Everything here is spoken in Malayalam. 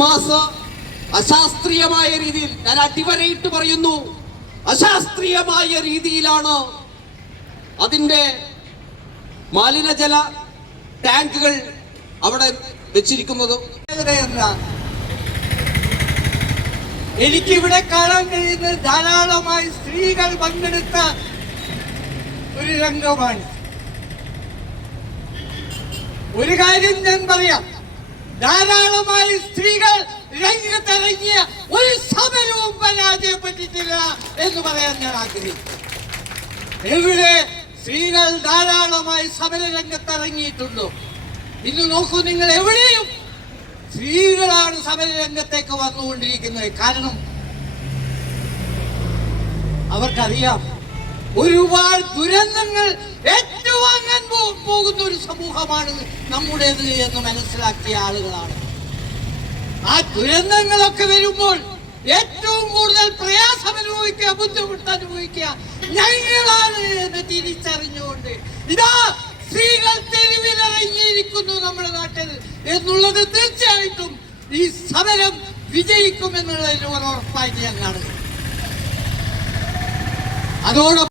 ഹമാസ് അശാസ്ത്രീയമായ രീതിയിൽ, ഞാൻ അടിവരയിട്ട് പറയുന്നു, അശാസ്ത്രീയമായ രീതിയിലാണ് അതിൻ്റെ മലിനജല ടാങ്കുകൾ അവിടെ വെച്ചിരിക്കുന്നത്. എനിക്കിവിടെ കാണാൻ കഴിയുന്നത് ധാരാളമായി സ്ത്രീകൾ പങ്കെടുത്ത ഒരു രംഗമാണ്. ഒരു കാര്യം ഞാൻ പറയാം, ധാരാളമായി സ്ത്രീകൾ രംഗത്തിറങ്ങിയ ഒരു സമരവും പരാജയപ്പെട്ടിട്ടില്ല എന്ന് പറയാൻ ഞാൻ ആഗ്രഹിക്കുന്നു. എവിടെ സ്ത്രീകൾ ധാരാളമായി സമര രംഗത്തിറങ്ങിയിട്ടുണ്ടോ? ഇന്ന് നോക്കൂ, നിങ്ങൾ എവിടെയും സ്ത്രീകളാണ് സമരരംഗത്തേക്ക് വന്നുകൊണ്ടിരിക്കുന്നത്. കാരണം അവർക്കറിയാം ഒരുപാട് ദുരന്തങ്ങൾ ഏറ്റുവാങ്ങാൻ പോകുന്ന ഒരു സമൂഹമാണ് നമ്മുടേത് എന്ന് മനസ്സിലാക്കിയ ആളുകളാണ്. ആ ദുരന്തങ്ങളൊക്കെ വരുമ്പോൾ ഏറ്റവും കൂടുതൽ പ്രയാസം അനുഭവിക്കുക, ബുദ്ധിമുട്ട് അനുഭവിക്കുക ഞങ്ങളാണ് എന്ന് തിരിച്ചറിഞ്ഞുകൊണ്ട് ഇതാ സ്ത്രീകൾ തെരുവിലിറങ്ങിയിരിക്കുന്നു നമ്മുടെ നാട്ടിൽ എന്നുള്ളത് തീർച്ചയായിട്ടും ഈ സമരം വിജയിക്കുമെന്നുള്ളതിന് ഉറപ്പായിട്ട് ഞാൻ കാണുന്നു. അതോടൊപ്പം